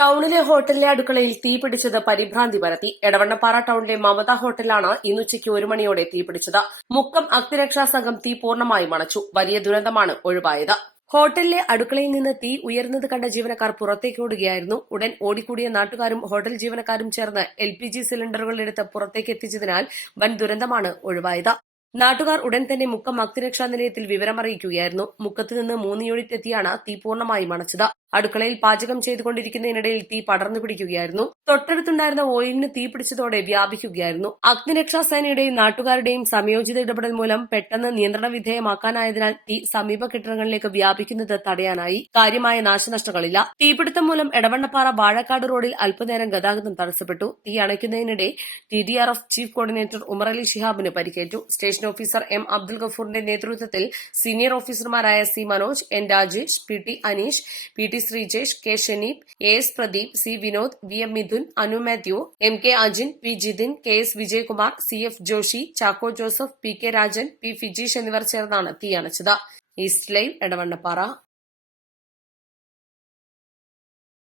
ടൗണിലെ ഹോട്ടലിലെ അടുക്കളയിൽ തീപിടിച്ചത് പരിഭ്രാന്തി പരത്തി. എടവണ്ണപ്പാറ ടൗണിലെ മമത ഹോട്ടലിലാണ് ഇന്നുച്ചയ്ക്ക് 1 മണിയോടെ തീപിടിച്ചത്. മുക്കം അഗ്നിരക്ഷാ സംഘം തീ പൂർണ്ണമായും അണച്ചു. വലിയ ദുരന്തമാണ് ഒഴിവായത്. ഹോട്ടലിലെ അടുക്കളയിൽ നിന്ന് തീ ഉയർന്നത് കണ്ട ജീവനക്കാർ പുറത്തേക്കോടുകയായിരുന്നു. ഉടൻ ഓടിക്കൂടിയ നാട്ടുകാരും ഹോട്ടൽ ജീവനക്കാരും ചേർന്ന് LPG സിലിണ്ടറുകൾ എടുത്ത് പുറത്തേക്ക് എത്തിച്ചതിനാൽ വൻ ദുരന്തമാണ് ഒഴിവായത്. നാട്ടുകാർ ഉടൻ തന്നെ മുക്കം അഗ്നിരക്ഷാ നിലയത്തിൽ വിവരമറിയിക്കുകയായിരുന്നു. മുക്കത്ത് നിന്ന് 3 യൂണിറ്റ് എത്തിയാണ് തീ പൂർണ്ണമായും അണച്ചത്. അടുക്കളയിൽ പാചകം ചെയ്തുകൊണ്ടിരിക്കുന്നതിനിടയിൽ തീ പടർന്നു പിടിക്കുകയായിരുന്നു. തൊട്ടടുത്തുണ്ടായിരുന്ന ഓയിലിന് തീ പിടിച്ചതോടെ വ്യാപിക്കുകയായിരുന്നു. അഗ്നിരക്ഷാ സേനയുടെയും നാട്ടുകാരുടെയും സംയോജിത ഇടപെടൽ മൂലം പെട്ടെന്ന് നിയന്ത്രണ വിധേയമാക്കാനായതിനാൽ തീ സമീപ കെട്ടിടങ്ങളിലേക്ക് വ്യാപിക്കുന്നത് തടയാനായി. കാര്യമായ നാശനഷ്ടങ്ങളില്ല. തീപിടുത്തം മൂലം എടവണ്ണപ്പാറ വാഴക്കാട് റോഡിൽ അല്പനേരം ഗതാഗതം തടസ്സപ്പെട്ടു. തീ അണയ്ക്കുന്നതിനിടെ TDRF ചീഫ് കോർഡിനേറ്റർ ഉമറലി ശിഹാബിന് പരിക്കേറ്റു. Station officer M. അബ്ദുൽ ഗഫൂറിന്റെ നേതൃത്വത്തിൽ സീനിയർ ഓഫീസർമാരായ C. Manoj, N. Rajesh, PT. Aneesh, PT. Sreejesh, K. Shaneeb, AS. Pradeep, C. Vinod, VM. Mithun, Anu Mathew, MK. Ajin, P. Jithin, KS. Vijayakumar, CF. Joshy, Chacko Joseph, PK. Rajan, P. Fijeesh എന്നിവർ ചേർന്നാണ് തീയണച്ചത്. East live, Edavannappara.